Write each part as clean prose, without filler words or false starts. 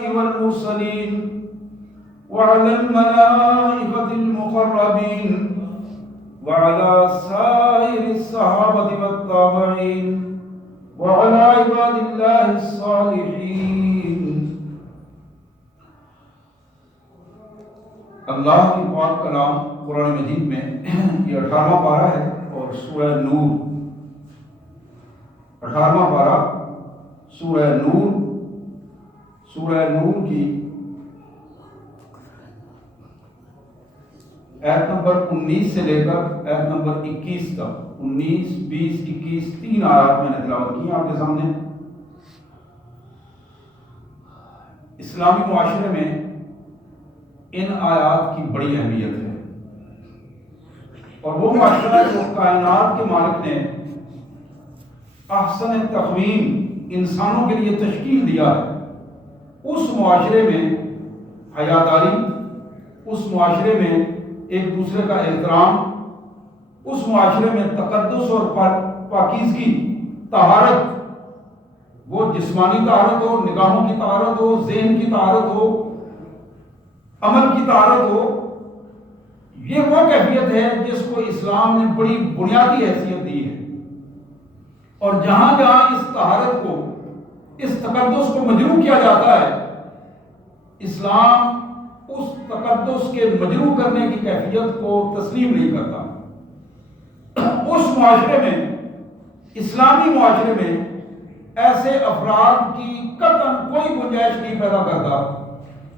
والمرسلين وعلى الملائكة المقربين وعلى سائر الصحابة والتابعين وعلى عباد الله الصالحين. اللہ کی پاک کلام قرآن مجید میں یہ 18واں پارہ ہے اور سورہ نور 18واں پارہ سورہ نور کی آیت نمبر 19 سے لے کر آیت نمبر 21 تک 19, 20, 21 تین آیات میں نے تلاوت کی آپ کے سامنے. اسلامی معاشرے میں ان آیات کی بڑی اہمیت ہے اور وہ معاشرہ جو کائنات کے مالک نے احسن تقویم انسانوں کے لیے تشکیل دیا ہے، اس معاشرے میں حیاداری، اس معاشرے میں ایک دوسرے کا احترام، اس معاشرے میں تقدس اور پاکیزگی، طہارت، وہ جسمانی طہارت ہو، نگاہوں کی طہارت ہو، ذہن کی طہارت ہو، عمل کی طہارت ہو، یہ وہ کیفیت ہے جس کو اسلام نے بڑی بنیادی حیثیت دی ہے. اور جہاں جہاں اس طہارت کو، اس تقدس کو مجروح کیا جاتا ہے، اسلام اس تقدس کے مجروح کرنے کی کیفیت کو تسلیم نہیں کرتا. اس معاشرے میں، اسلامی معاشرے میں ایسے افراد کی قطعاً کوئی گنجائش نہیں پیدا کرتا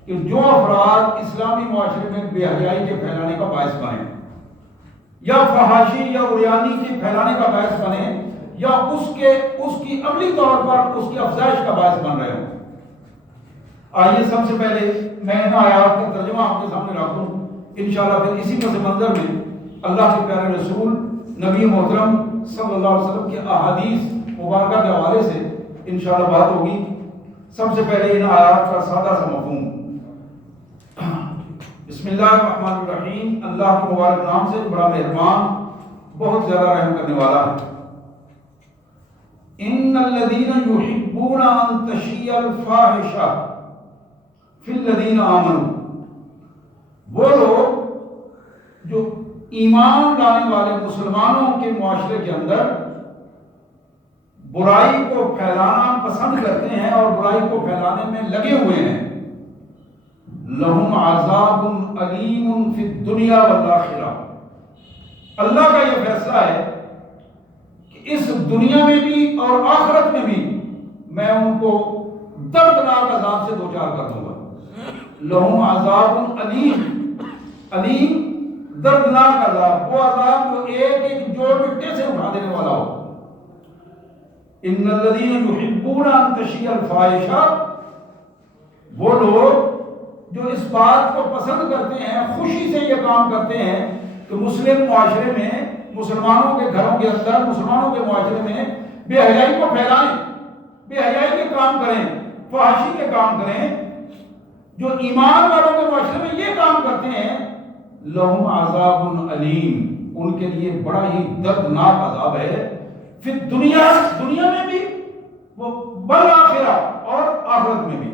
کہ جو افراد اسلامی معاشرے میں بے حیائی کے پھیلانے کا باعث بنے، یا فحاشی یا عریانی کے پھیلانے کا باعث بنے، یا اس کی عملی طور پر اس کی افزائش کا باعث بن رہے ہوں. آئیے سب سے پہلے میں ان آیات کا ترجمہ آپ کے سامنے رکھ دوں. انشاءاللہ پھر اسی پس منظر میں اللہ کے پیارے رسول نبی محترم صلی اللہ علیہ وسلم کے احادیث مبارکہ کے حوالے سے انشاءاللہ بات ہوگی. سب سے پہلے ان آیات کا سادہ سا مفہوم. بسم اللہ الرحمن الرحیم. اللہ کے مبارک نام سے، بڑا مہربان، بہت زیادہ رحم کرنے والا ہے. ان الذين يحبون ان تشيع الفاحشة في الذين آمنوا، وہ لوگ جو ایمان لانے والے مسلمانوں کے معاشرے کے اندر برائی کو پھیلانا پسند کرتے ہیں اور برائی کو پھیلانے میں لگے ہوئے ہیں، لہم عذاب علیم فی الدنیا والآخرہ. اللہ کا یہ فیصلہ ہے کہ اس دنیا میں بھی اور آخرت میں بھی میں ان کو دردناک عذاب سے دوچار کر دوں گا. لہم عذاب علیم دردناک عذاب، وہ عذاب جو ایک ایک جوڑ مٹی سے اٹھا دینے والا ہو. ان الذین یحبون ان تشیع الفاحشہ، وہ لوگ جو اس بات کو پسند کرتے ہیں، خوشی سے یہ کام کرتے ہیں کہ مسلم معاشرے میں، مسلمانوں کے گھروں کے اندر، مسلمانوں کے معاشرے میں بے حیائی کو پھیلائیں، بے حیائی کے کام کریں، فحاشی کے کام کریں. جو ایمان والوں کے معاشرے میں یہ کام کرتے ہیں، لہم عذاب علیم، ان کے لیے بڑا ہی دردناک عذاب ہے. پھر دنیا میں بھی، وہ بالآخرہ اور آخرت میں بھی.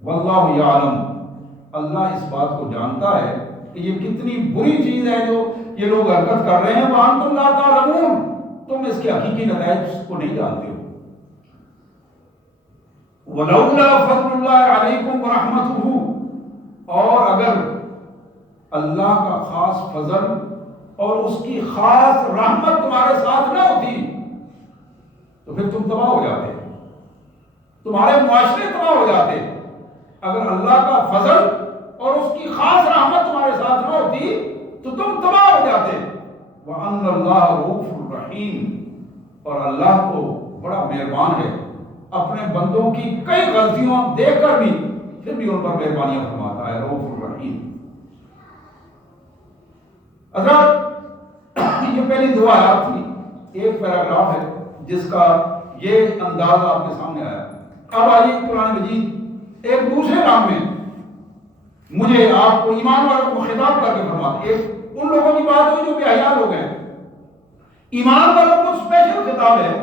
واللہ یعلم، اللہ اس بات کو جانتا ہے کہ یہ کتنی بری چیز ہے جو یہ لوگ حرکت کر رہے ہیں. وانتم لا تعلمون، تم اس کے حقیقی نتائج کو نہیں جانتے ہو. ولولا فضل اللہ علیکم ورحمتہ، اور اگر اللہ کا خاص فضل اور اس کی خاص رحمت تمہارے ساتھ نہ ہوتی تو پھر تم تباہ ہو جاتے، تمہارے معاشرے تباہ ہو جاتے. اگر اللہ کا فضل اور اس کی خاص رحمت تمہارے ساتھ نہ ہوتی تو تم تباہ ہو جاتے. وَأَنَّ اللَّهَ رَءُوفٌ رَحِيمٌ، اور اللہ تو بڑا مہربان ہے، اپنے بندوں کی کئی غلطیوں دیکھ کر بھی پھر بھی ان پر مہربانیاں فرماتا ہے. رؤوف الرحیم. حضرات، یہ پہلی دو آیات تھی، ایک پیراگراف ہے جس کا یہ انداز آپ کے سامنے آیا. اب آئیے قرآن مجید ایک دوسرے نام میں مجھے آپ کو ایمان والوں کو خطاب کر کے فرماتے. ایک ان لوگوں کی بات ہوئی جو بے حیا لوگ ہیں، ایمان والوں کو اسپیشل خطاب ہے.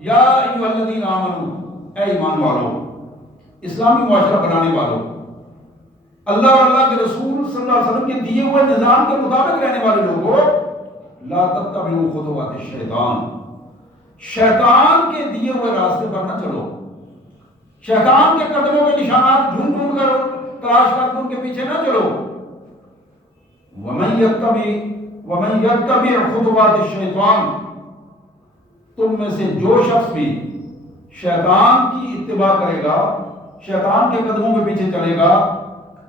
یا ایھا الذین آمنوا، اے ایمان والو، اسلامی معاشرہ بنانے والوں، اللہ اور اللہ کے رسول صلی اللہ علیہ وسلم کے دیے ہوئے نظام کے مطابق رہنے والے لوگوں، لا تتبعوا خطوات الشیطان، شیطان کے دیے ہوئے راستے پر نہ چلو، شیطان کے قدموں کے نشانات ڈھونڈ ڈھونڈ کر تلاش کر ان کے پیچھے نہ چلو۔ ومن یتبع خطوات الشیطان، تم میں سے جو شخص بھی شیطان کی اتباع کرے گا، شیطان کے قدموں کے پیچھے چلے گا،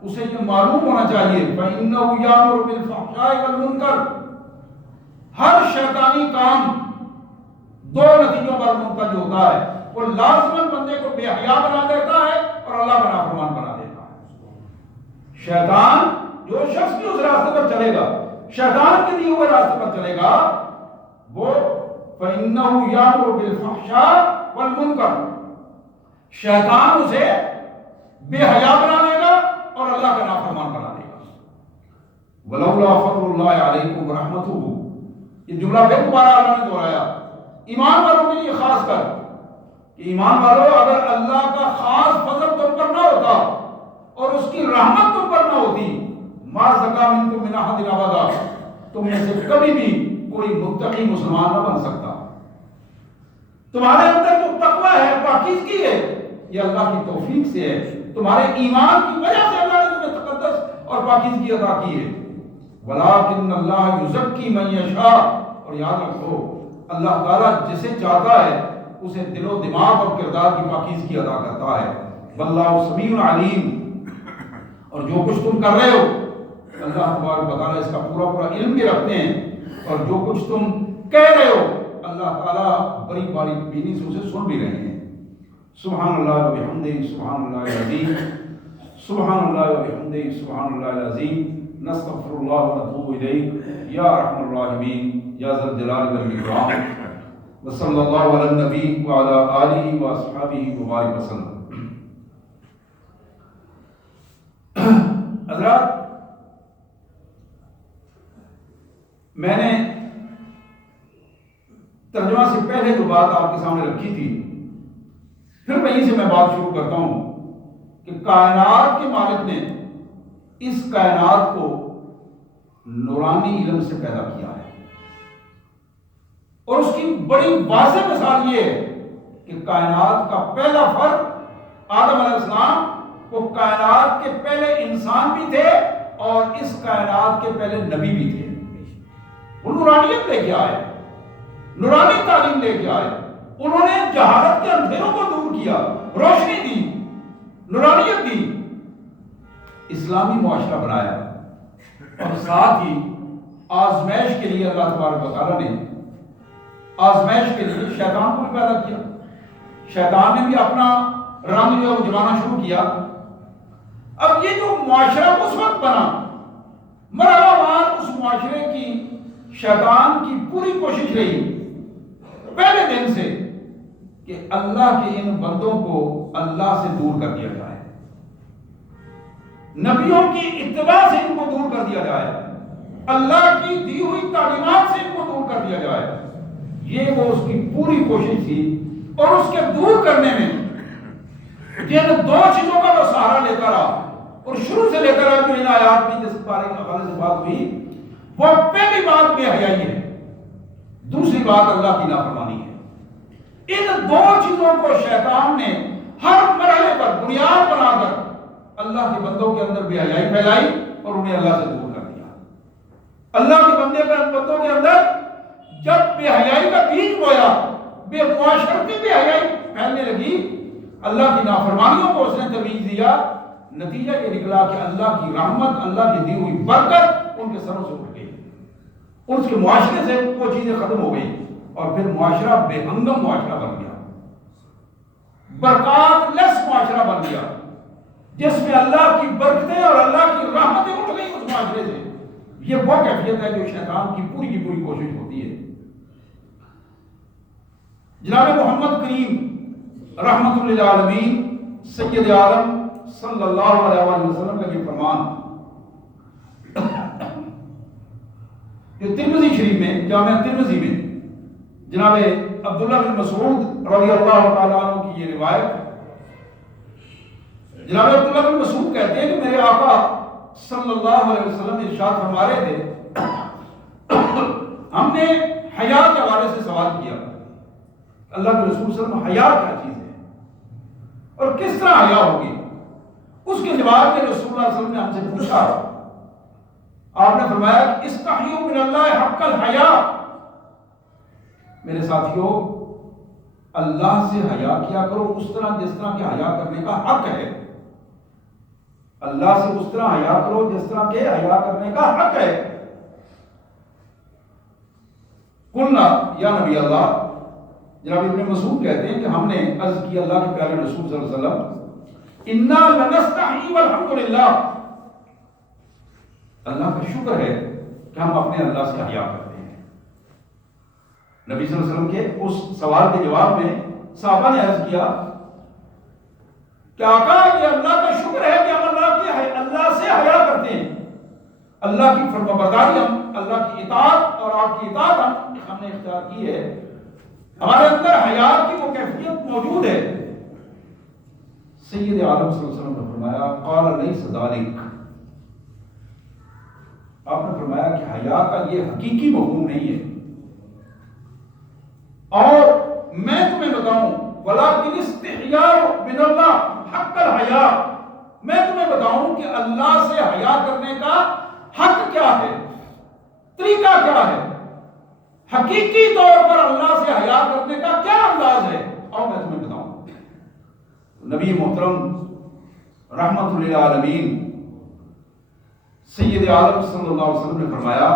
اسے یہ معلوم ہونا چاہیے فَإِنَّهُ يَأْمُرُ بِالْفَحْشَاءِ وَالْمُنكَرِ، ہر شیطانی کام دو نتیجوں پر منتج ہوتا ہے، وہ لازماً بندے کو بے حیا بنا دیتا ہے اور اللہ کا نافرمان بنا دیتا ہے۔ شیطان، جو شخص بھی اس راستے پر چلے گا، شیطان کے دیے ہوئے راستے پر چلے گا، وہ فَإِنَّهُ يَأْمُرُ بِالْفَحْشَاءِ وَالْمُنكَرِ، شیطان اسے بے حیا بنا دے گا اور اللہ کا نافرمان بنا دے گا۔ وَلَوْلَا فَضْلُ اللَّهِ عَلَيْكُمْ وَرَحْمَتُهُ، یہ جملہ پھر دوبارہ اللہ نے دہرایا ایمان والوں کے لیے خاص کر کہ ایمان والوں، اگر اللہ کا خاص فضل تم پر نہ ہوتا اور اس کی رحمت تم پر نہ ہوتی، مَا زَكَىٰ مِنكُم مِّنْ أَحَدٍ أَبَدًا، تم میں سے کبھی بھی کوئی متقی مسلمان نہ بن سکتا۔ تمہارے اندر جو تقوی ہے، پاکیزگی ہے، یہ اللہ کی توفیق سے ہے، تمہارے ایمان کی وجہ سے اللہ نے تمہیں تقدس اور پاکیزگی عطا کی ہے۔ وَلَٰكِنَّ اللَّهَ يُزَكِّي مَن يَشَاءُ، اور یاد رکھو اللہ تعالیٰ جسے چاہتا ہے اسے دل و دماغ اور کردار کی پاکیزگی عطا کرتا ہے۔ وَاللَّهُ سَمِيعٌ عَلِيمٌ، اور جو کچھ تم کر رہے ہو اللہ تبارک و تعالیٰ اس کا پورا پورا علم بھی رکھتے ہیں، اور جو کچھ تم کہہ رہے ہو اللہ تعالیٰ بڑی باریک بینی سے اسے سن بھی رہے ہیں۔ سبحان اللہ و بحمدہ، سبحان اللہ العظیم، سبحان اللہ و بحمدہ، سبحان اللہ العظیم، نستغفر اللہ و نتوب الیہ یا ارحم الراحمین یا ذا الجلال والاکرام، وصلی اللہ علی النبی وعلی آلہ واصحابہ وبارک وسلم۔ حضرات، میں نے ترجمہ سے پہلے جو بات آپ کے سامنے رکھی تھی، پھر وہیں سے میں بات شروع کرتا ہوں کہ کائنات کے مالک نے اس کائنات کو نورانی علم سے پیدا کیا ہے، اور اس کی بڑی واضح مثال یہ ہے کہ کائنات کا پہلا فرد آدم علیہ السلام، وہ کائنات کے پہلے انسان بھی تھے اور اس کائنات کے پہلے نبی بھی تھے۔ وہ نورانیت لے کے آئے، نورانی تعلیم لے کے آئے، انہوں نے جہالت کے اندھیروں کو دور کیا، روشنی دی، نورانیت دی، اسلامی معاشرہ بنایا، اور ساتھ ہی آزمائش کے لیے اللہ تبارک و تعالیٰ نے آزمائش کے لیے شیطان کو بھی پیدا کیا۔ شیطان نے بھی اپنا رنگ جو جمانا شروع کیا۔ اب یہ جو معاشرہ اس وقت بنا، مرحلہ وار اس معاشرے کی شیطان کی پوری کوشش رہی پہلے دن سے کہ اللہ کے ان بندوں کو اللہ سے دور کر دیا جائے، نبیوں کی اتباع سے ان کو دور کر دیا جائے، اللہ کی دی ہوئی تعلیمات سے ان کو دور کر دیا جائے۔ یہ وہ اس کی پوری کوشش تھی، اور اس کے دور کرنے میں جن دو چیزوں کا وہ سہارا لیتا رہا، اور شروع سے لیتا رہا جو ان آیات میں جس بارے میں حوالے سے بات ہوئی، وہ پہلی بات بے حیائی ہے، دوسری بات اللہ کی نافرمانی ہے۔ ان دو چیزوں کو شیطان نے ہر مرحلے پر بنیاد بنا کر اللہ کے بندوں کے اندر بے حیائی پھیلائی اور انہیں اللہ سے دور کر دیا۔ اللہ کے بندوں کے اندر جب بے حیائی کا بیج بویا، بے معاشرتی بے حیائی پھیلنے لگی، اللہ کی نافرمانیوں کو اس نے ترویج دیا، نتیجہ یہ نکلا کہ اللہ کی رحمت، اللہ کی دی ہوئی برکت ان کے سروں سے اٹھ گئی، اس کے معاشرے سے وہ چیزیں ختم ہو گئی، اور پھر معاشرہ بے ہنگم معاشرہ بن گیا، برکات لیس معاشرہ بن گیا، جس میں اللہ کی برکتیں اور اللہ کی رحمتیں اٹھ گئی اس معاشرے سے۔ یہ وہ کیفیت ہے جو شیطان کی پوری کوشش ہوتی ہے۔ جناب محمد کریم رحمت للعالمین سید عالم صلی اللہ علیہ وسلم کا یہ فرمان جو ترمذی شریف میں، جامع ترمذی میں جناب عبداللہ بن مسعود رضی اللہ تعالیٰ عنہ کی یہ روایت، جناب عبداللہ بن مسعود کہتے ہیں کہ میرے آقا صلی اللہ علیہ وسلم ارشاد فرما رہے تھے، ہم نے حیا کے حوالے سے سوال کیا، اللہ کے رسول صلی اللہ علیہ وسلم حیا کیا چیز ہے اور کس طرح حیا ہوگی؟ اس کے جواب میں رسول اللہ صلی اللہ علیہ وسلم نے ہم سے پوچھا، آپ نے فرمایا کہ استحیوا من اللہ حق الحیا، میرے ساتھیوں اللہ سے حیا کیا کرو اس طرح جس طرح کہ حیا کرنے کا حق ہے، اللہ سے اس طرح حیا کرو جس طرح کہ حیا کرنے کا حق ہے۔ قلنا یا نبی اللہ، جناب ابن مسعود کہتے ہیں کہ ہم نے عرض کی اللہ کے پیارے رسول صلی اللہ علیہ وسلم، انا لنستحی والحمدللہ، اللہ کا شکر ہے کہ ہم اپنے اللہ سے حیا کرتے ہیں۔ نبی صلی اللہ علیہ وسلم کے اس سوال کے جواب میں صحابہ نے عرض کیا کہ آقا یہ اللہ کا شکر ہے کہ ہم اللہ سے حیا کرتے ہیں، اللہ کی فرمانبرداری ہم، اللہ کی اطاعت اور آپ کی اطاعت ہم نے اختیار کی ہے، ہمارے اندر حیا کی وہ کیفیت موجود ہے۔ سید عالم صلی اللہ علیہ وسلم نے فرمایا قال لیس ذلک، آپ نے فرمایا کہ حیا کا یہ حقیقی مفہوم نہیں ہے، اور میں تمہیں بتاؤں ولکن استحیاء من اللہ حق الحیا، میں تمہیں بتاؤں کہ اللہ سے حیا کرنے کا حق کیا ہے، طریقہ کیا ہے، حقیقی طور پر اللہ سے حیا کرنے کا کیا انداز ہے، اور میں تمہیں بتاؤں۔ نبی محترم رحمت للعالمین سید عالم صلی اللہ علیہ وسلم نے فرمایا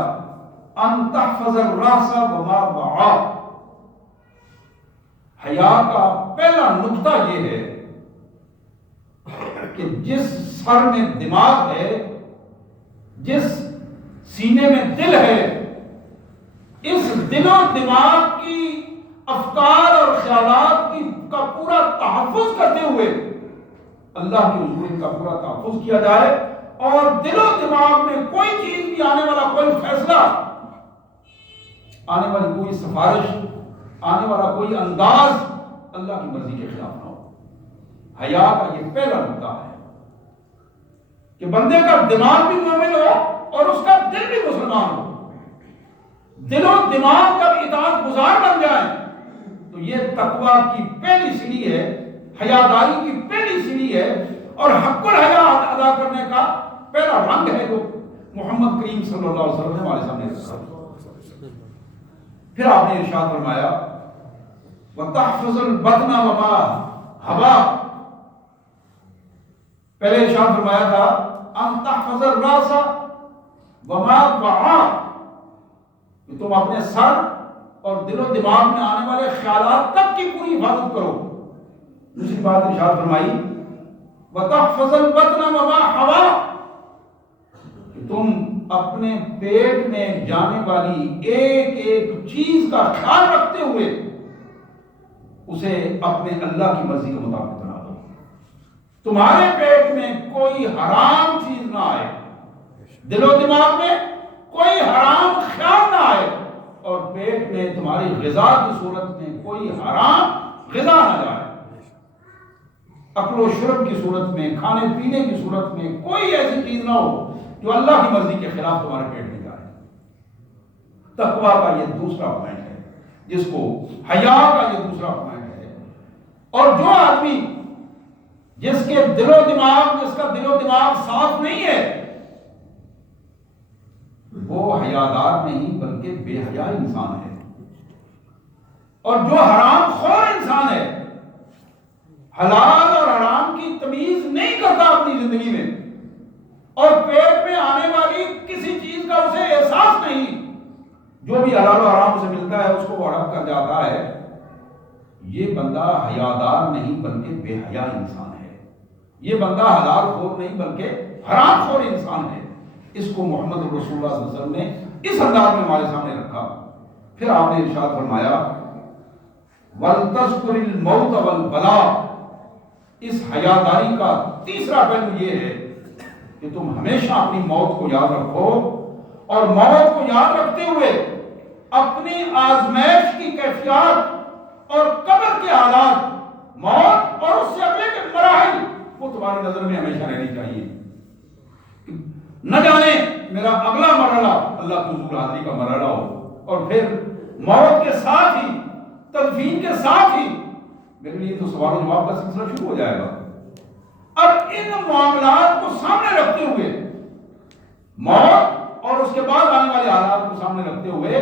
ان تحفظ الراس وما وعى، حیا کا پہلا نقطہ یہ ہے کہ جس سر میں دماغ ہے، جس سینے میں دل ہے، اس دل و دماغ کی افکار اور خیالات کا پورا تحفظ کرتے ہوئے اللہ کے حضور کا پورا تحفظ کیا جائے، اور دل و دماغ میں کوئی چیز بھی آنے والا کوئی فیصلہ، آنے والی کوئی سفارش، آنے والا کوئی انداز اللہ کی مرضی کے خلاف نہ ہو۔ حیا کا یہ پہلا نقطہ ہے کہ بندے کا دماغ بھی مومن ہو اور اس کا دل بھی مسلمان ہو، دل و دماغ جب اطاعت گزار بن جائے تو یہ تقویٰ کی پہلی سیڑھی ہے، حیاداری کی پہلی سیڑھی ہے، اور حق الحیا ادا کرنے کا پہلا رنگ ہے جو محمد کریم صلی اللہ علیہ وسلم نے ہمارے سامنے رکھا۔ پھر آپ نے ارشاد فرمایا وَتَحْفَظُ الْبَطْنَ وَمَا هَوَى، پہلے ارشاد فرمایا تھا ان تحفظ الراس وما وعى، کہ تم اپنے سر اور دل و دماغ میں آنے والے خیالات تک کی پوری حفاظت کرو۔ دوسری بات ارشاد فرمائی وَتَحْفَظَ الْبَطْنَ وَمَا هَوَى، کہ تم اپنے پیٹ میں جانے والی ایک ایک چیز کا خیال رکھتے ہوئے اسے اپنے اللہ کی مرضی کے مطابق بنا دو، تمہارے پیٹ میں کوئی حرام چیز نہ آئے، دل و دماغ میں کوئی حرام خیال نہ آئے، اور پیٹ میں تمہاری غذا کی صورت میں کوئی حرام غذا نہ جائے، اکل و شرب کی صورت میں، کھانے پینے کی صورت میں کوئی ایسی چیز نہ ہو جو اللہ کی مرضی کے خلاف تمہارے پیٹ میں جائے۔ تقویٰ کا یہ دوسرا پوائنٹ ہے، جس کو حیا کا یہ دوسرا پوائنٹ ہے۔ اور جو آدمی جس کا دل و دماغ صاف نہیں ہے، وہ حیادار نہیں بلکہ بے حیا انسان ہے، اور جو حرام خور انسان ہے، حلال اور حرام کی تمیز نہیں کرتا اپنی زندگی میں، اور پیٹ میں آنے والی کسی چیز کا اسے احساس نہیں، جو بھی حلال و حرام اسے ملتا ہے اس کو وہ ہڑپ کر جاتا ہے، یہ بندہ حیادار نہیں بلکہ بے حیا انسان ہے، یہ بندہ حلال خور نہیں بلکہ حرام خور انسان ہے۔ اس کو محمد رسول اللہ صلی اللہ علیہ وسلم نے اس انداز میں ہمارے سامنے رکھا۔ پھر آپ نے ارشاد فرمایا وَلْتَذْكُرِ الْمَوْتَ وَالْبَلَاءَ، اس حیاداری کا تیسرا پہلو یہ ہے کہ تم ہمیشہ اپنی موت کو یاد رکھو، اور موت کو یاد رکھتے ہوئے اپنی آزمائش کی کیفیات اور قبر کے حالات، موت اور اس سے اگلے کے مراحل وہ تمہاری نظر میں ہمیشہ رہنی چاہیے. نہ جانے میرا اگلا مرحلہ اللہ کی حضور حاضری کا مرحلہ ہو، اور پھر موت کے ساتھ ہی، تدفین کے ساتھ ہی میرے لیے تو سوال و جواب کا سلسلہ شروع ہو جائے گا. اب ان معاملات کو سامنے رکھتے ہوئے، موت اور اس کے بعد آنے والے حالات کو سامنے رکھتے ہوئے،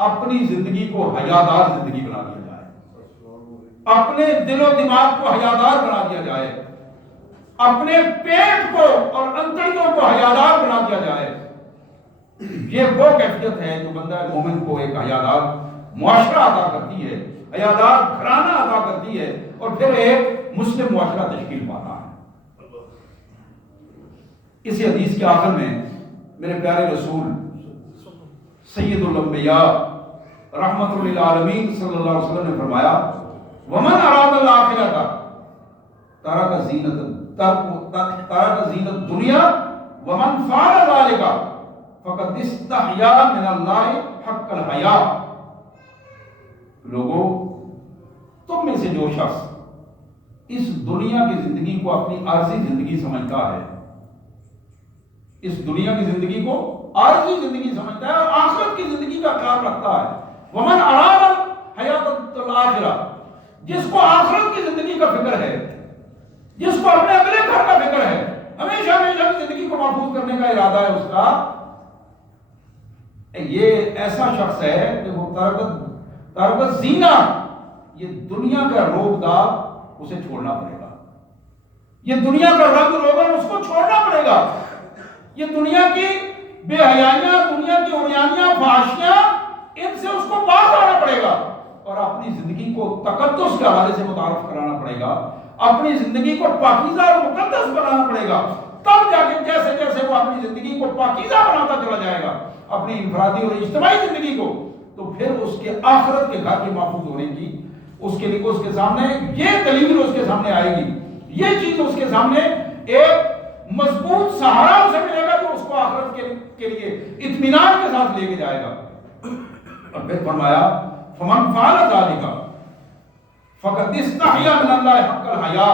اپنی زندگی کو حیادار زندگی بنا دیا جائے، اپنے دل و دماغ کو حیادار بنا دیا جائے، اپنے پیٹ کو اور انتڑیوں کو حیادار بنا دیا جائے. یہ وہ کیفیت ہے جو بندہ مومن کو ایک حیادار معاشرہ عطا کرتی ہے، حیادار گھرانہ عطا کرتی ہے، اور پھر ایک مسلم معاشرہ تشکیل پاتا ہے. اسی حدیث کے آخر میں میرے پیارے رسول سید الانبیاء رحمت للعالمین صلی اللہ علیہ وسلم نے فرمایا، ومن اراد الاخرۃ ترک زینت دنیا ومن فعل ذلک فقد استحیا من اللہ حق الحیا. لوگوں، تم میں سے جو شخص اس دنیا کی زندگی کو اپنی عارضی زندگی سمجھتا ہے، اس دنیا کی زندگی کو عارضی زندگی سمجھتا ہے اور آخرت کی زندگی کا خیال رکھتا ہے، ومن اراد حیات الاخرہ، جس کو آخرت کی زندگی کا فکر ہے، جس کو اپنے اگلے گھر کا فکر ہے، ہمیشہ ہمیشہ کی زندگی کو محفوظ کرنے کا ارادہ ہے اس کا، یہ ایسا شخص ہے کہ وہ ترک زینہ، یہ دنیا کا روب داب اسے چھوڑنا پڑے گا، یہ دنیا کا رنگ روغن اس کو چھوڑنا پڑے گا، یہ دنیا کی بے حیائیاں، دنیا کی عریانیاں، فحاشیاں، ان سے اس کو باز آنا پڑے گا، اور اپنی زندگی کو تقدس کے حوالے سے متعارف کرانا پڑے گا، اپنی زندگی کو پاکیزہ اور مقدس بنانا پڑے گا. تب جا کے جیسے جیسے وہ اپنی زندگی کو پاکیزہ بناتا چلا جائے گا، اپنی انفرادی اور اجتماعی زندگی کو، تو پھر اس کے آخرت کے گھر کے محفوظ ہونے کی اس کے لیے اس کے سامنے یہ دلیل اس کے سامنے آئے گی، یہ چیز اس کے سامنے ایک مضبوط سہارا اسے ملے گا جو اس کو آخرت کے لیے اطمینان کے ساتھ لے کے جائے گا. اور پھر فرمایا فمن فعل ذلک فقد استحیا من اللہ حق الحیا،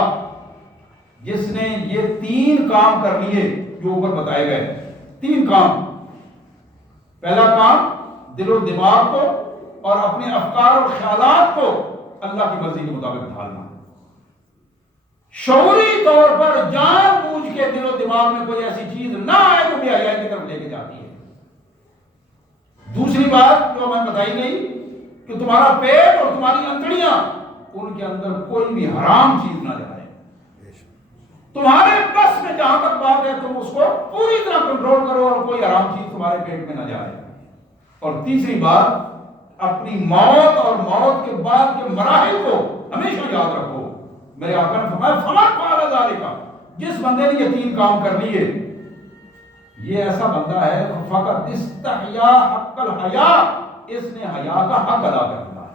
جس نے یہ 3 کام کر لیے جو اوپر بتائے گئے، 3 کام. پہلا کام دل و دماغ کو اور اپنے افکار اور خیالات کو اللہ کی مرضی کے مطابق ڈھالنا، شعوری طور پر جان بوجھ کے دل و دماغ میں کوئی ایسی چیز نہ آئے جو بے حیائی کی طرف لے کے جاتی ہے. دوسری بات جو ہمیں بتائی گئی کہ تمہارا پیٹ اور تمہاری انتڑیاں، ان کے اندر کوئی بھی حرام چیز نہ جائے. تمہارے بس میں جہاں تک بات ہے تم اس کو پوری طرح کنٹرول کرو اور کوئی حرام چیز تمہارے پیٹ میں نہ جائے. اور تیسری بات، اپنی موت اور موت کے بعد کے مراحل کو ہمیشہ یاد رکھو. میرے آقا نے فرمایا فمن فعل ذلک، جس بندے نے یہ 3 کام کر لیے، یہ ایسا بندہ ہے فقط استحیا حق الحیا، اس نے حیا کا حق ادا کر دیا ہے.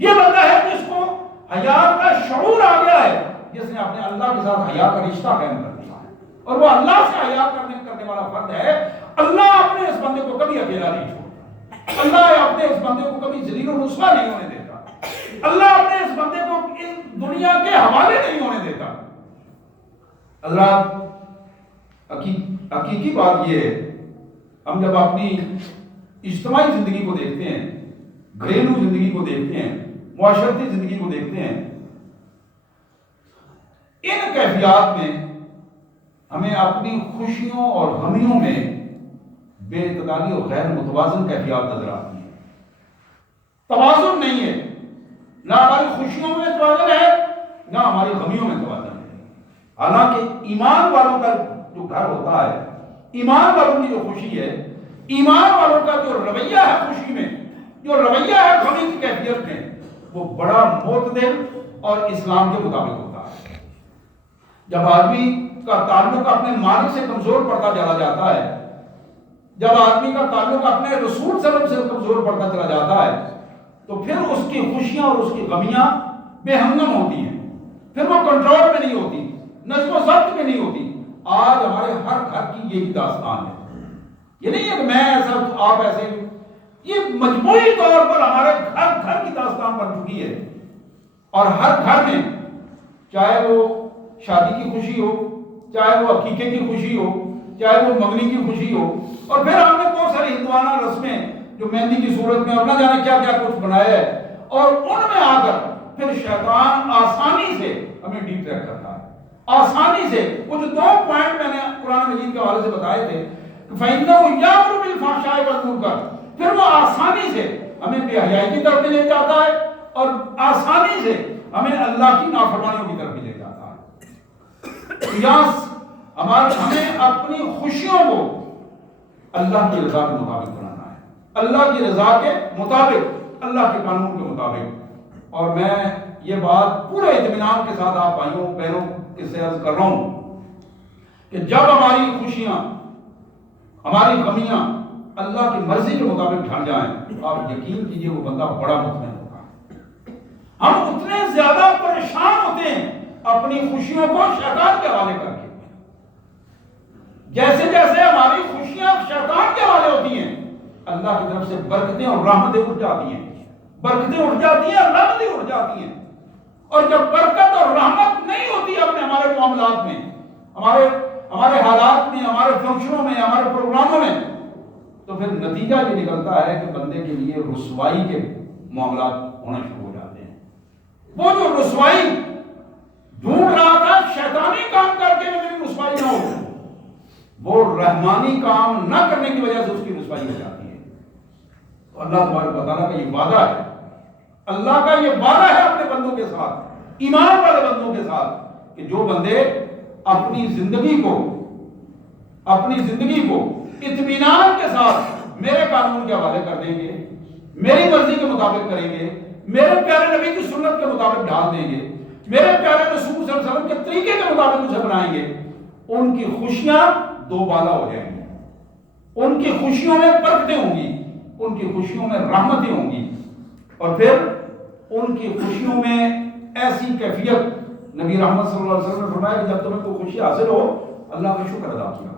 یہ بندہ ہے جس کو حیا کا شعور آ گیا ہے، جس نے اپنے اللہ کے ساتھ حیا کا رشتہ قائم کر دیا ہے، اور وہ اللہ سے حیا کرنے والا فرد ہے. اللہ اپنے اس بندے کو کبھی اکیلا نہیں چھوڑتا، اللہ اپنے اس بندے کو کبھی ذلیل و رسوا نہیں ہونے دیتا، اللہ اپنے اس بندے کو اس دنیا کے حوالے نہیں ہونے دیتا. حضرات، حقیقی بات یہ ہے، ہم جب اپنی اجتماعی زندگی کو دیکھتے ہیں، گھریلو زندگی کو دیکھتے ہیں، معاشرتی زندگی کو دیکھتے ہیں، ان کیفیات میں ہمیں اپنی خوشیوں اور غمیوں میں بے اعتدالی اور غیر متوازن کیفیات نظر آتی ہیں. توازن نہیں ہے، نہ ہماری خوشیوں میں توازن ہے، نہ ہماری غمیوں میں توازن ہے. حالانکہ ایمان والوں کا جو گھر ہوتا ہے، ایمان والوں کی جو خوشی ہے، ایمان والوں کا جو رویہ ہے خوشی میں، جو رویہ ہے غمی کی کیفیت میں، وہ بڑا معتدل اور اسلام کے مطابق ہوتا ہے. جب آدمی کا تعلق اپنے مالک سے کمزور پڑتا چلا جاتا ہے، جب آدمی کا تعلق اپنے رسول صلی اللہ علیہ وسلم سے کمزور پڑتا چلا جاتا ہے، تو پھر اس کی خوشیاں اور اس کی غمیاں بے ہنگم ہوتی ہیں، پھر وہ کنٹرول میں نہیں ہوتی، نظم و ضبط میں نہیں ہوتی. آج ہمارے ہر گھر کی یہی داستان ہے. یہ نہیں ہے کہ میں ایسا آپ ایسے، یہ مجموعی طور پر ہمارے گھر کی داستان بن چکی ہے. اور ہر گھر میں، چاہے وہ شادی کی خوشی ہو، چاہے وہ عقیقے کی خوشی ہو، چاہے وہ منگنی کی خوشی ہو، اور پھر ہم نے بہت ساری ہندوانہ رسمیں جو مہندی کی صورت میں اور نہ جانے کیا کیا کچھ بنایا ہے، اور ان میں آ کر پھر شیطان آسانی سے ہمیں ڈی ٹریک کرتا ہے، آسانی سے۔ وہ جو 2 پوائنٹ میں نے قرآن مجید کے حوالے سے بتائے تھے، فَإِنَّهُ يَأْمُرُ بِالْفَحْشَاءِ وَالْمُنكَرِ، پھر وہ آسانی سے ہمیں بے حیائی کی طرف بھی لے جاتا ہے، اور آسانی سے ہمیں اللہ کی نافرمانیوں کی طرف بھی لے جاتا ہے۔ ہمیں اپنی خوشیوں کو اللہ کی رضا کے مطابق بنانا ہے، اللہ کی رضا کے مطابق، اللہ کے قانون کے مطابق۔ اور میں یہ بات پورے اطمینان کے ساتھ آپ بھائیوں بہنوں کے سے عرض کر رہا ہوں کہ جب ہماری خوشیاں، ہماری غمیاں اللہ کی مرضی کے مطابق ڈھل جائیں، آپ یقین کیجئے وہ بندہ بڑا مطمئن ہوگا۔ ہم اتنے زیادہ پریشان ہوتے ہیں اپنی خوشیوں کو شیطان کے حوالے کر کے، جیسے جیسے ہماری خوشیاں شیطان کے حوالے ہوتی ہیں، اللہ کی طرف سے برکتیں اور رحمتیں اٹھ جاتی ہیں، برکتیں اٹھ جاتی ہیں، رحمتیں اٹھ جاتی ہیں۔ اور جب برکت اور رحمت نہیں ہوتی اپنے ہمارے معاملات میں، ہمارے حالات میں، ہمارے فنکشنوں میں، ہمارے پروگراموں میں، تو پھر نتیجہ یہ نکلتا ہے کہ بندے کے لیے رسوائی کے معاملات ہونا شروع ہو جاتے ہیں۔ وہ جو رسوائی ڈھونڈ رہا تھا شیطانی کام کر کے میری رسوائی نہ ہو، وہ رحمانی کام نہ کرنے کی وجہ سے اس کی رسوائی ہو جاتی ہے۔ تو اللہ تبارک و تعالیٰ کا یہ وعدہ ہے، اللہ کا یہ وعدہ ہے اپنے بندوں کے ساتھ، ایمان والے بندوں کے ساتھ، کہ جو بندے اپنی زندگی کو اطمینان کے ساتھ میرے قانون کے حوالے کر دیں گے، میری مرضی کے مطابق کریں گے، میرے پیارے نبی کی سنت کے مطابق ڈھال دیں گے، میرے پیارے رسول صلی اللہ علیہ وسلم کے طریقے کے مطابق اسے بنائیں گے، ان کی خوشیاں دو بالا ہو جائیں گی، ان کی خوشیوں میں برکتیں ہوں گی، ان کی خوشیوں میں رحمتیں ہوں گی، اور پھر ان کی خوشیوں میں ایسی کیفیت، نبی رحمت صلی اللہ علیہ وسلم نے فرمایا کہ جب تمہیں کوئی خوشی حاصل ہو اللہ کا شکر ادا کیا،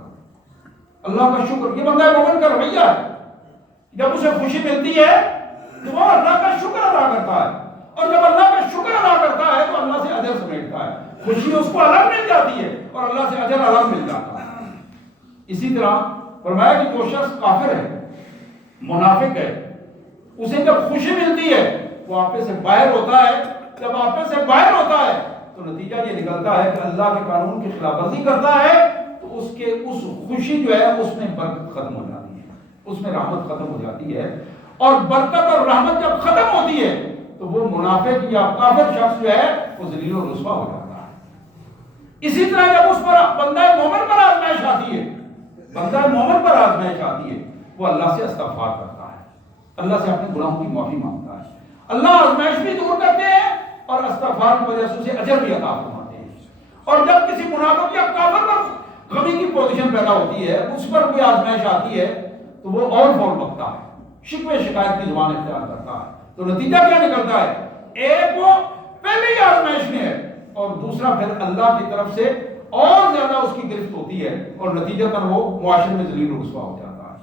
اللہ کا شکر۔ یہ بندہ مومن کا رویہ ہے، جب اسے خوشی ملتی ہے تو وہ اللہ کا شکر ادا کرتا ہے، اور جب اللہ کا شکر ادا کرتا ہے تو اللہ سے اجر سمیٹتا ہے، خوشی اس کو الگ مل جاتی ہے اور اللہ سے اجر الگ مل جاتا ہے۔ اسی طرح فرمایا کہ جو شخص کافر ہے، منافق ہے، اسے جب خوشی ملتی ہے وہ آپے سے باہر ہوتا ہے، جب آپے سے باہر ہوتا ہے تو نتیجہ یہ نکلتا ہے کہ اللہ کے قانون کی خلاف ورزی کرتا ہے، تو اس خوشی جو ہے اس میں برکت ختم ہو جاتی ہے، اس میں رحمت ختم ہو جاتی ہے، اور برکت اور رحمت جب ختم ہوتی ہے تو وہ منافق یا کافر شخص جو ہے وہ ذلیل و رسوا ہو جاتا ہے۔ اسی طرح جب اس پر بندہ مومن پر آزمائش آتی ہے، بندہ مومن پر آزمائش آتی ہے، وہ اللہ سے استغفار کرتا ہے، اللہ سے اپنے گناہوں کی معافی مانگتا ہے، اللہ آزمائش بھی دور کرتے ہیں اور استغفار کی وجہ سے اسے اجر بھی عطا فرماتے ہیں۔ اور جب کسی منافق یا کافر پر غمی کی پوزیشن پیدا ہوتی ہے، اس پر کوئی آزمائش آتی ہے تو وہ اور فور بکتا ہے، شکوے شکایت کی زبان اختیار کرتا ہے، تو نتیجہ کیا نکلتا ہے؟ ایک وہ پہلے ہی آزمائش میں ہے، اور دوسرا پھر اللہ کی طرف سے اور زیادہ اس کی گرفت ہوتی ہے، اور نتیجتاً وہ معاشرے میں ذلیل و رسوا ہو جاتا ہے۔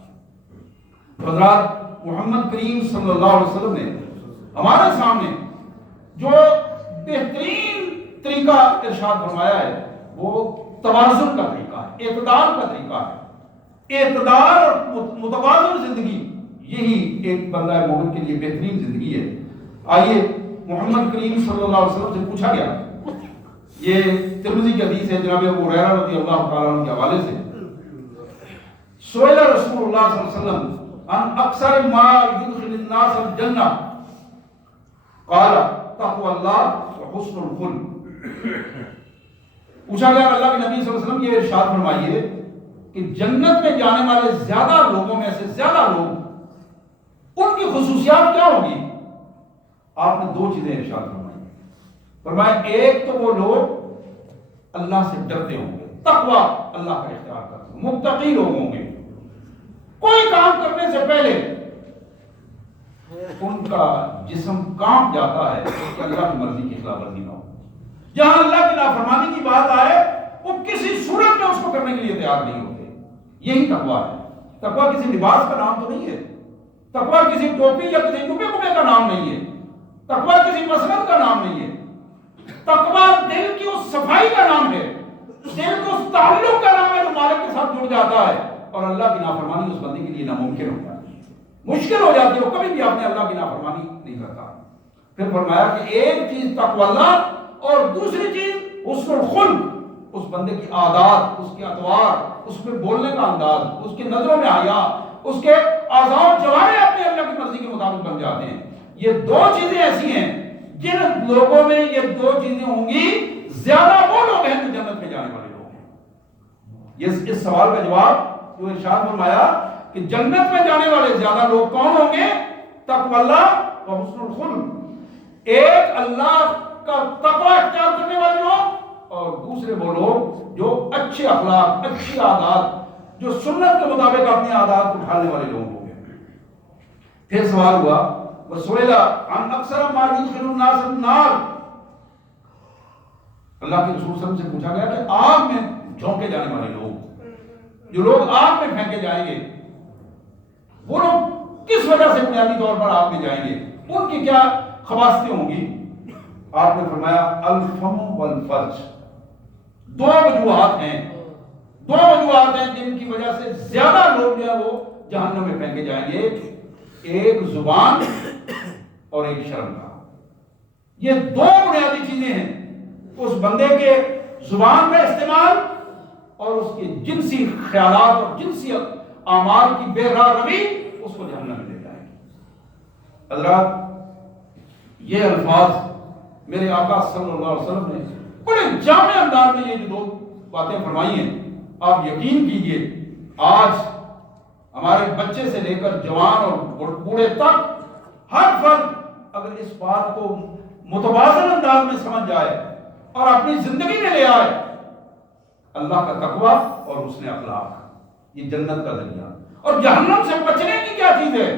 حضرات محمد کریم صلی اللہ علیہ وسلم نے ہمارے سامنے جو بہترین طریقہ ارشاد فرمایا ہے وہ توازن کا طریقہ ہے، اعتدال کا طریقہ ہے۔ اعتدال اور متوازن زندگی یہی ایک بندہ مومن کے لیے بہترین زندگی ہے۔ آئیے محمد کریم صلی اللہ علیہ وسلم سے پوچھا گیا، یہ ترمذی کی حدیث ہے جناب ابو ہریرہ رضی اللہ تعالیٰ عنہ کے حوالے سے، سئل رسول اللہ صلی اللہ علیہ وسلم عن اکثر ما يدخل الناس الجنہ قال تقوی اللہ وحسن الخلق۔ پوچھا گیا اللہ کے نبی صلی اللہ علیہ وسلم یہ ارشاد فرمائیے کہ جنت میں جانے والے زیادہ لوگوں میں سے زیادہ لوگ، ان کی خصوصیات کیا ہوگی؟ آپ نے دو چیزیں ارشاد فرمائی، فرمایا ایک تو وہ لوگ اللہ سے ڈرتے ہوں گے، تقوی اللہ کا اختیار کرتے ہیں، متقی لوگ ہوں گے، کوئی کام کرنے سے پہلے ان کا جسم کانپ جاتا ہے کہ اللہ کی مرضی کی خلاف ورزی نہ ہو، جہاں اللہ کی نافرمانی کی بات آئے وہ کسی صورت میں اس کو کرنے کے لیے تیار نہیں ہوتے۔ یہی تقوی ہے۔ تقوی کسی لباس کا نام تو نہیں ہے، تقوی کسی ٹوپی یا کسی ٹوپے کا نام نہیں ہے، تقوی کسی مسند کا نام نہیں ہے۔ تقوی دل کی اس صفائی کا نام ہے، دل کے اس تعلق کا نام ہے جو مالک کے ساتھ جڑ جاتا ہے، اور اللہ کی نافرمانی اس بندے کے لیے ناممکن ہو جاتی ہے، مشکل ہو جاتی ہے، وہ کبھی بھی آپ نے اللہ کی نافرمانی نہیں کرتا۔ پھر فرمایا کہ ایک چیز تقوی اللہ اور دوسری چیز حسن الخلق، اس بندے کی عادات، اس کے اطوار، اس میں بولنے کا انداز، اس کی نظروں میں حیا، اس کے اعضاء و جوارح اپنے اللہ کی مرضی کے مطابق بن جاتے ہیں۔ یہ دو چیزیں ایسی ہیں جن لوگوں میں یہ دو چیزیں ہوں گی، زیادہ وہ لوگ ہیں جو جنت میں جانے والے لوگ ہیں۔ اس سوال کا جواب جو ارشاد فرمایا کہ جنت میں جانے والے زیادہ لوگ کون ہوں گے؟ تقوی اللہ و حسن الخلق، ایک اللہ کا تقوی اختیار کرنے والے لوگ، اور دوسرے وہ لوگ جو اچھے اخلاق، اچھی عادات، جو سنت کے مطابق اپنی عادات کو ڈھالنے والے لوگ ہوں گے۔ پھر سوال ہوا وَسُئِلَ عَنْ أَكْثَرَ مَا يُدْخِلُ النَّاسَ النَّارَ، اللہ کے رسول صلی اللہ علیہ وسلم سے پوچھا گیا کہ آگ میں جھونکے جانے والے لوگ، جو لوگ آگ میں پھینکے جائیں گے، وہ لوگ کس وجہ سے بنیادی طور پر آگ میں جائیں گے، ان کی کیا خواصیں ہوں گی؟ آپ نے فرمایا الفم والفرج، دو وجوہات ہیں جن کی وجہ سے زیادہ لوگ جو ہے وہ جہنم میں پھینکے جائیں گے، ایک زبان اور ایک شرم کا۔ یہ دو بنیادی چیزیں ہیں، اس بندے کے زبان کا استعمال اور اس کے جنسی خیالات اور جنسی اعمال کی بے راہ روی اس کو جہنم میں لے جائیں گے۔ حضرات، یہ الفاظ میرے آقا صلی اللہ علیہ وسلم نے بڑے جامع انداز میں یہ جو دو باتیں فرمائی ہیں، آپ یقین کیجئے آج ہمارے بچے سے لے کر جوان اور بوڑھے تک ہر فرد اگر اس بات کو متوازن انداز میں سمجھ جائے اور اپنی زندگی میں لے آئے، اللہ کا تقوی اور حسن اخلاق یہ جنت کا ذریعہ، اور جہنم سے بچنے کی کیا چیز ہے؟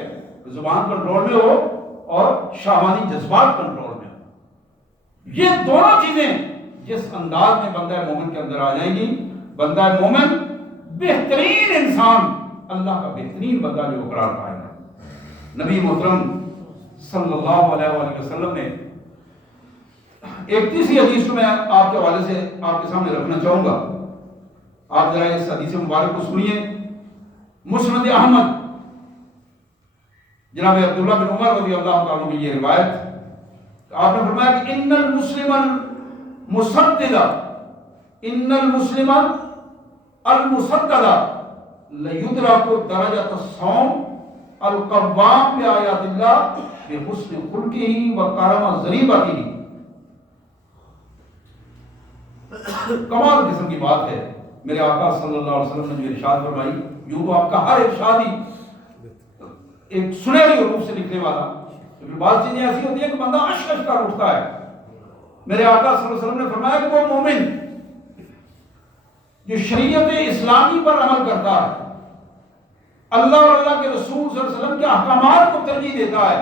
زبان کنٹرول میں ہو اور شہوانی جذبات کنٹرول میں ہو۔ یہ دونوں چیزیں جس انداز میں بندہ مومن کے اندر آ جائیں گی، بندہ مومن بہترین انسان، اللہ کا بہترین بندہ جو قرار پائے گا۔ نبی محترم صلی اللہ علیہ وآلہ وسلم نے ایک تیسری حدیث کو میں آپ کے حوالے سے آپ کے سامنے رکھنا چاہوں گا، آپ ذرا اس حدیث مبارک کو سنیے۔ مسند احمد جناب عبداللہ بن عمر رضی اللہ تعالیٰ عنہ یہ روایت، آپ نے فرمایا کہ ان المسلم المسدد لیدرک درجۃ الصوم القوام بآیات اللہ بحسن خلقہ وکرم ضریبتہ۔ کمال قسم کی بات ہے، میرے آقا صلی اللہ علیہ وسلم نے جو ارشاد فرمائی، یوں تو آپ کا ہر ارشاد ہی ایک سنہری حروف سے لکھنے والا، لیکن بعض چیزیں ایسی ہوتی ہیں کہ بندہ اشک اشک کر اٹھتا ہے۔ میرے آقا صلی اللہ علیہ وسلم نے فرمایا کہ وہ مومن جو شریعت اسلامی پر عمل کرتا ہے، اللہ اور اللہ کے رسول صلی اللہ علیہ وسلم کے احکامات کو ترجیح دیتا ہے،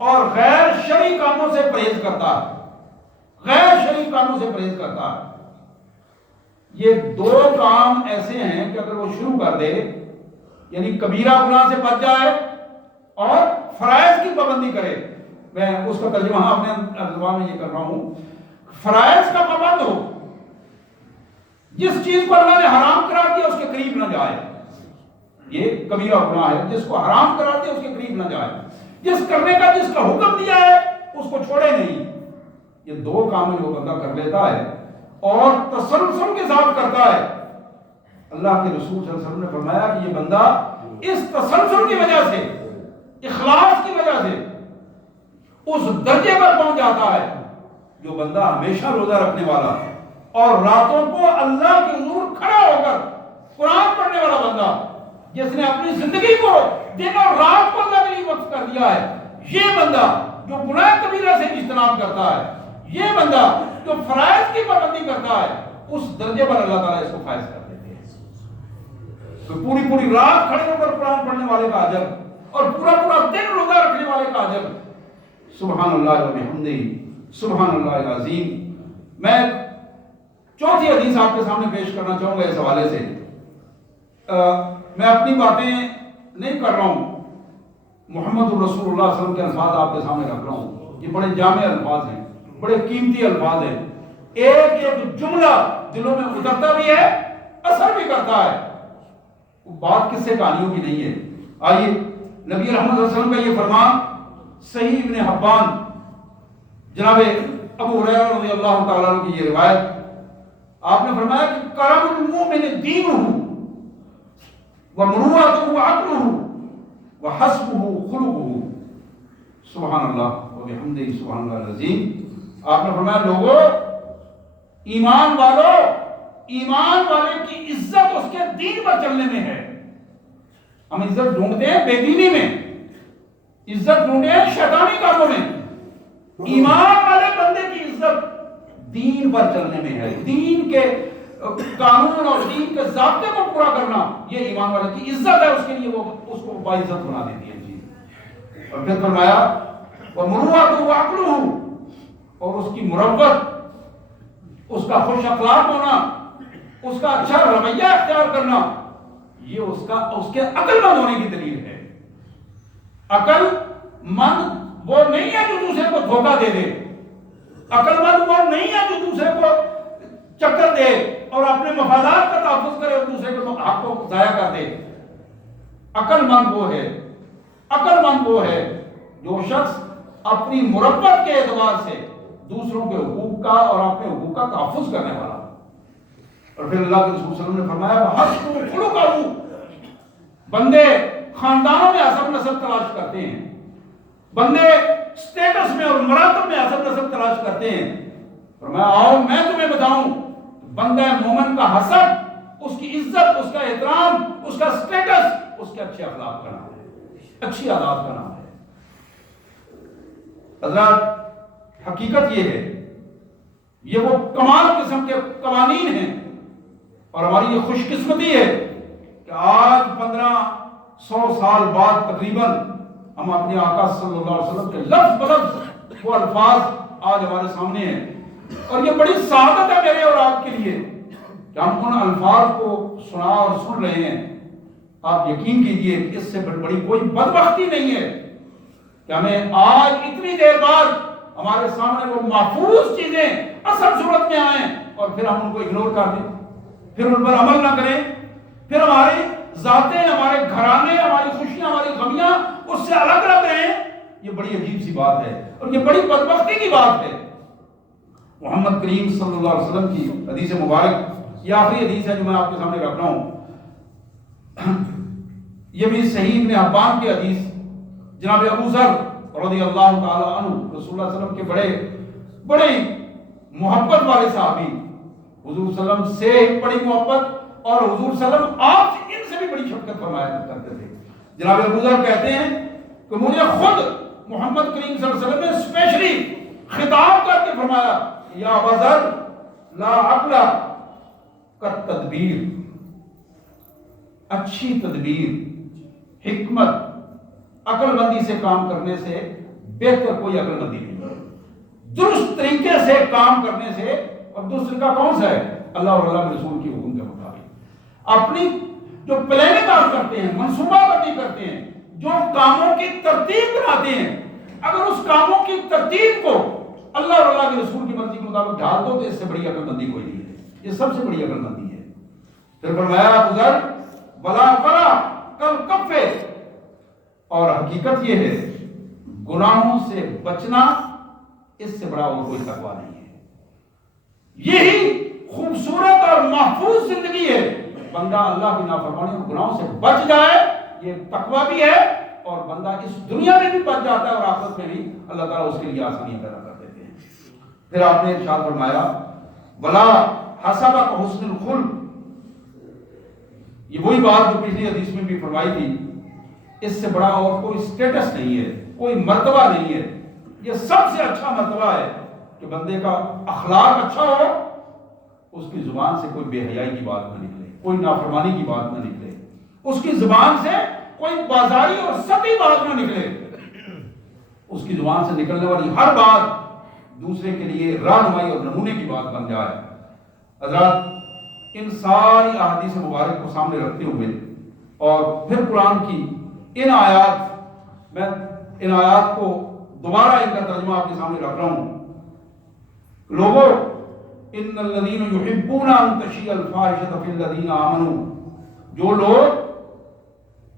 اور غیر شرعی کاموں سے پرہیز کرتا ہے، یہ دو کام ایسے ہیں کہ اگر وہ شروع کر دے، یعنی کبیرہ گناہ سے بچ جائے اور فرائض کی پابندی کرے، میں اس کا ترجمہ اپنے زبان میں یہ کر رہا ہوں، فرائض کا پابند ہو، جس چیز کو اللہ نے حرام قرار دیا اس کے قریب نہ جائے، یہ کبیرہ گناہ ہے، جس کو حرام قرار دیا اس کے قریب نہ جائے، جس کرنے کا جس کا حکم دیا ہے اس کو چھوڑے نہیں۔ یہ دو کام جو بندہ کر لیتا ہے اور تسلسل کے ساتھ کرتا ہے، اللہ کے رسول صلی اللہ علیہ وسلم نے فرمایا کہ یہ بندہ اس تسلسل کی وجہ سے، اخلاص کی وجہ سے اس درجے پر پہنچ جاتا ہے جو بندہ ہمیشہ روزہ رکھنے والا اور راتوں کو اللہ کے حضور کھڑا ہو کر قرآن پڑھنے والا بندہ، جس نے اپنی زندگی کو دن اور رات کو اللہ کے لیے وقف کر دیا ہے، یہ بندہ جو گناہ کبیرہ سے اجتناب کرتا ہے، یہ بندہ جو فرائض کی پابندی کرتا ہے، اس درجے پر اللہ تعالیٰ اس کو فائز کر دیتے ہیں۔ تو پوری رات کھڑے ہو کر قرآن پڑھنے والے کا اجر اور پورا دن روزہ رکھنے والے کا اجر، سبحان اللہ و بحمدہ، سبحان اللہ العظیم۔ میں چوتھی حدیث آپ کے سامنے پیش کرنا چاہوں گا اس حوالے سے۔ میں اپنی باتیں نہیں کر رہا ہوں، محمد الرسول اللہ صلی اللہ علیہ وسلم کے الفاظ آپ کے سامنے رکھ رہا ہوں، یہ بڑے جامع الفاظ ہیں۔ بڑے قیمتی الفاظ ہیں، ایک ایک جملہ دلوں میں اترتا بھی ہے، اثر بھی کرتا ہے، وہ بات کس سے کہانیوں کی نہیں ہے۔ آئیے نبی رحمت صلی اللہ علیہ وسلم کا یہ فرمان صحیح ابن حبان، جناب ابو ہریرہ رضی اللہ تعالیٰ عنہ کی یہ روایت، آپ نے فرمایا کہ کرم المؤمن دینہ ومروءتہ وعقلہ وحسبہ خلقہ، سبحان اللہ وبحمدہ سبحان اللہ العظیم۔ آپ نے فرمایا لوگوں، ایمان والے کی عزت اس کے دین پر چلنے میں ہے۔ ہم عزت ڈھونڈتے ہیں بے دینی میں، عزت ڈھونڈتے ہیں شیطانی کاموں میں، ایمان والے بندے کی عزت دین پر چلنے میں ہے، دین کے قانون اور دین کے ضابطے کو پورا کرنا، یہ ایمان والے کی عزت ہے، اس کے لیے وہ اس کو باعزت بنا دیتی ہے جی۔ اور پھر فرمایا وَمُرُوَّتُهُ وَعَقْلُهُ، اور اس کی مروت، اس کا خوش اخلاق ہونا، اس کا اچھا رویہ اختیار کرنا، یہ اس کے عقل مند ہونے کی دلیل ہے۔ عقل مند وہ نہیں ہے جو دوسرے کو دھوکہ دے دے، عقل مند وہ نہیں ہے جو دوسرے کو چکر دے اور اپنے مفادات کا تحفظ کرے اور دوسرے کے حق کو ضائع کر دے۔ عقل مند وہ ہے جو شخص اپنی مربت کے اعتبار سے دوسروں کے حقوق کا اور اپنے حقوق کا تحفظ کرنے والا۔ اور پھر اللہ کے رسول صلی اللہ علیہ وسلم نے فرمایا وَحَسْبُهُ خُلُقَهُ، بندے خاندانوں میں حسب نسب تلاش کرتے ہیں، بندے سٹیٹس میں اور مراتب میں حسب نسب تلاش کرتے ہیں۔ فرمایا آؤ میں تمہیں بتاؤں، بندہ مومن کا حسب، اس کی عزت، اس کا احترام، اس کا سٹیٹس، اس کے اچھے اخلاق کا نام ہے، اچھی عادات کا نام ہے۔ حضرات حقیقت یہ ہے، یہ وہ کمال قسم کے قوانین ہیں، اور ہماری یہ خوش قسمتی ہے کہ آج 1500 سال بعد تقریباً ہم اپنے آقا صلی اللہ علیہ وسلم کے لفظ بلفظ وہ الفاظ آج ہمارے سامنے ہیں، اور یہ بڑی سعادت ہے میرے اور آپ کے لیے کہ ہم ان الفاظ کو سنا اور سن رہے ہیں۔ آپ یقین کیجئے کہ اس سے بڑی کوئی بدبختی نہیں ہے کہ ہمیں آج اتنی دیر بعد ہمارے سامنے وہ محفوظ چیزیں اصل صورت میں آئیں اور پھر ہم ان کو اگنور کر دیں، پھر ان پر عمل نہ کریں، پھر ہماری ذاتیں، ہمارے گھرانے، ہماری خوشیاں، ہماری غمیاں اس سے الگ رہ گئے ہیں۔ یہ بڑی عجیب سی بات ہے اور یہ بڑی بدبختی کی بات ہے۔ محمد کریم صلی اللہ علیہ وسلم کی حدیث مبارک، یہ آخری حدیث ہے جو میں آپ کے سامنے رکھ رہا ہوں، یہ بھی صحیح ابن حبان کی حدیث، جناب ابو ذر رضی اللہ تعالی عنہ، رسول اللہ صلی اللہ علیہ وسلم کے بڑے محبت والے صحابی، حضور صلی اللہ علیہ وسلم سے بڑی محبت اور حضور صلی اللہ علیہ وسلم آپ ان سے بھی بڑی شفقت فرمایا کرتے تھے۔ جناب ابو ذر کہتے ہیں کہ مجھے خود محمد کریم صلی اللہ علیہ وسلم نے اسپیشلی خطاب کر کے فرمایا یا ابا ذر لا عقل کالتدبیر، اچھی تدبیر، حکمت، عقل مندی سے کام کرنے سے بہتر کوئی عقل مندی نہیں ہے۔ درست طریقے سے کام کرنے سے، اور درست طریقہ کون سا ہے؟ اللہ اور اللہ کے رسول کی حکم کے مطابق اپنی جو پلاننگ آپ کرتے ہیں، منصوبہ بندی کرتے ہیں، جو کاموں کی ترتیب بناتے ہیں، اگر اس کاموں کی ترتیب کو اللہ اور اللہ کے رسول کی مرضی کے مطابق ڈال دو تو اس سے بڑی عقل مندی کوئی نہیں ہے، یہ سب سے بڑی عقل مندی ہے۔ پھر فرمایا ابو ذر ولا فرا کل کفے، اور حقیقت یہ ہے گناہوں سے بچنا اس سے بڑا اور کوئی تقویٰ نہیں ہے۔ یہی خوبصورت اور محفوظ زندگی ہے، بندہ اللہ کی نافرمانی اور گناہوں سے بچ جائے، یہ تقویٰ بھی ہے، اور بندہ اس دنیا میں بھی بچ جاتا ہے اور آخرت میں بھی اللہ تعالیٰ اس کے لیے آسانیاں پیدا کر دیتے ہیں۔ پھر آپ نے ارشاد فرمایا ولا حسبک حسن الخلق، یہ وہی بات جو پچھلی حدیث میں بھی فرمائی تھی، اس سے بڑا اور کوئی سٹیٹس نہیں ہے، کوئی مرتبہ نہیں ہے، یہ سب سے اچھا مرتبہ ہے کہ بندے کا اخلاق اچھا ہو، اس کی زبان سے کوئی بے حیائی کی بات نہ نکلے، کوئی نافرمانی کی بات نہ نکلے، اس کی زبان سے کوئی بازاری اور سطحی بات نہ نکلے، اس کی زبان سے نکلنے والی ہر بات دوسرے کے لیے رہنمائی اور نمونے کی بات بن جائے۔ حضرات ان ساری احادیث مبارک کو سامنے رکھتے ہوئے اور پھر قرآن کی میں ان آیات کو دوبارہ ان کا ترجمہ آپ کے سامنے رکھ رہا ہوں۔ لوگوں ان الذین یحبون ان تشیع الفاحشۃ فی الذین آمنوا، جو لوگ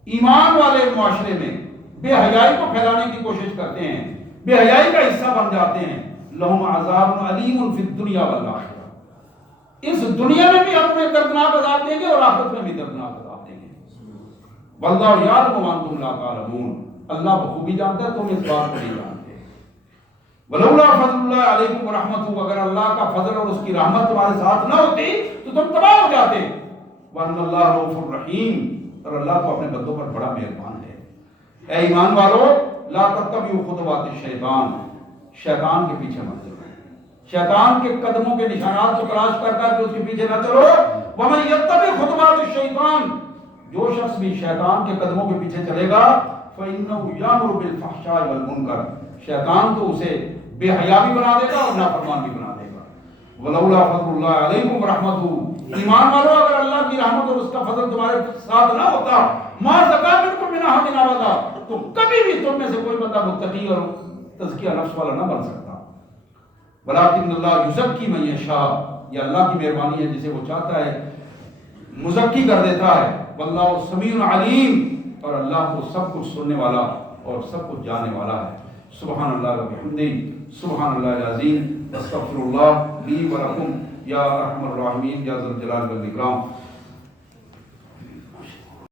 ایمان والے معاشرے میں بے حیائی کو پھیلانے کی کوشش کرتے ہیں، بے حیائی کا حصہ بن جاتے ہیں، لہم عذاب علیم فی الدنیا والآخرہ، اس دنیا میں بھی اپنے دردناک عذاب دیں گے اور آخرت میں بھی دردناک عذاب دیں گے۔ واللہ یعلم وانتم لا تعلمون، اللہ بخوبی جانتا ہے، تم اس بات کو نہیں جانتے۔ ولولا فضل اللہ علیکم ورحمتہ، اگر اللہ کا فضل اور اس کی رحمت تمہارے ساتھ نہ ہوتی تو تم تباہ ہو جاتے۔ وان اللہ رؤوف الرحیم، اور اللہ تو اپنے بندوں پر بڑا مہربان ہے۔ اے ایمان والو، لا تتبعوا خطوات الشیطان، شیطان کے پیچھے مت چلو، شیطان کے قدموں کے نشانات کو تلاش کر کر کے اس کے پیچھے نہ چلو۔ ومن یتبع خطوات الشیطان، جو شخص بھی شیطان کے قدموں کے پیچھے چلے گا فإنه یأمر بالفحشاء والمنکر، شیطان تو اسے بے حیا بھی بنا دے گا اور نافرمان بھی بنا دے گا۔ ولولا فضل اللہ علیکم ورحمتہ، ایمان والو اگر اللہ کی رحمت اور اس کا فضل تمہارے ساتھ نہ ہوتا، ما زکا منکم من احد ابدا، تو کبھی بھی تم میں سے کوئی بندہ متقی اور تزکیہ نفس والا نہ بن سکتا۔ ولکن اللہ یزکی من یشاء، یہ اللہ کی مہربانی ہے، جسے وہ چاہتا ہے مزکی کر دیتا ہے۔ واللہ سمیع علیم، اور اللہ کو سب کچھ سننے والا اور سب کچھ جاننے والا ہے۔ سبحان اللہ و بحمدہ، سبحان اللہ العظیم، استغفر اللہ لی و لکم یا ارحم الراحمین یا ذی الجلال والاکرام۔